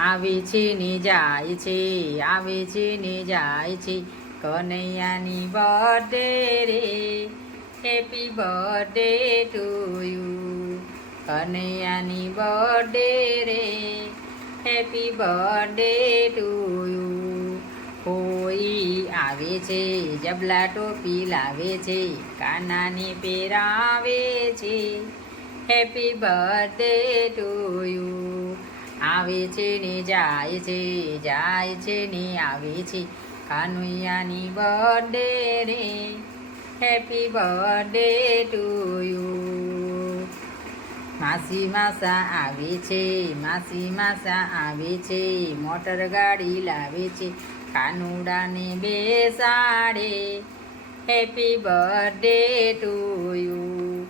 આવે છે ને જાય છે, આવે છે ને જાય છે, કનૈયાની બર્થડે રે, હેપી બર્થડે ટુ યુ, કનૈયાની બર્થડે રે, હેપી બર્થડે ટુ યુ. કોઈ આવે છે, જબલા ટોપી લાવે છે, કાનાને પહેરાવે છે, હેપી બર્થડે ટુ યુ. આવે છે ને જાય છે, જાય છે ને આવે છે, કાનૈયાની બર્થડે રે, હેપી બર્થડે ટુ યુ. માસી માસા આવે છે, માસી માસા આવે છે, મોટર ગાડી લાવે છે, કાનુડાને બેસાડે, હેપી બર્થડે ટુ યુ.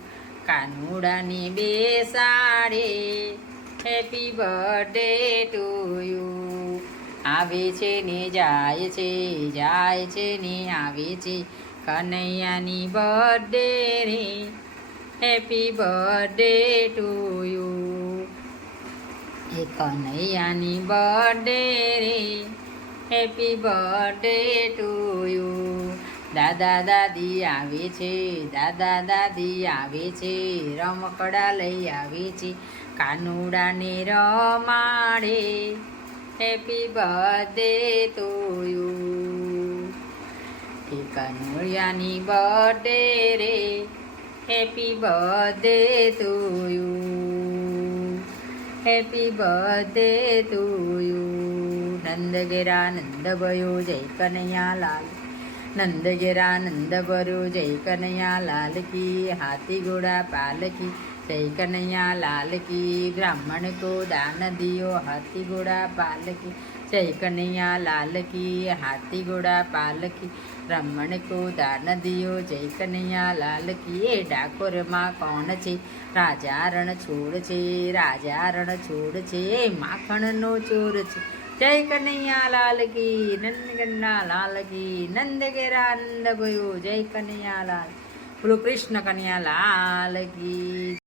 કાનુડાને બેસાડે, હેપી બર્થડે ટુ યુ. આવે છે ને જાય છે, જાય છે ને આવે છે, કનૈયાની બર્થડે રે, હેપી બર્થડે ટુ યુ. એ કનૈયાની બર્થડે રે, હેપી બર્થડે ટુ યુ. દાદા દાદી આવે છે, દાદા દાદી આવે છે, રમકડા લઈ આવે છે, કાનુડાને રમાડે, હેપી બર્થડે ટુ યુ. એ કનૈયાની બર્થડે રે, happy birthday to you, happy birthday to you. Nand ઘેરા નંદ ભયો જય કનૈયા લાલ, નંદ ઘેરા નંદ ભર્યો જય કનૈયા લાલ કી, હાથી ઘોડા પાલકી જય કનૈયા લાલ કી, બ્રાહ્મણ કો દાન દિયો હાથી ઘોડા પાલકી જય કનૈયા લાલ કી, હાથી ઘોડા પાલકી બ્રાહ્મણ કો દાન દિયો જય કનૈયા લાલ કી. એ ડાકોરમાં કોણ છે, રાજા રણ છોડ છે, રાજા રણ છોડ છે, માખણનો ચોર છે, જય કનૈયા લાલ કી, નંદગણના લાલ કી, નંદ ઘેરા નંદ ભયો જય કનૈયા લાલ, બોલો કૃષ્ણ કનૈયા લાલ કી.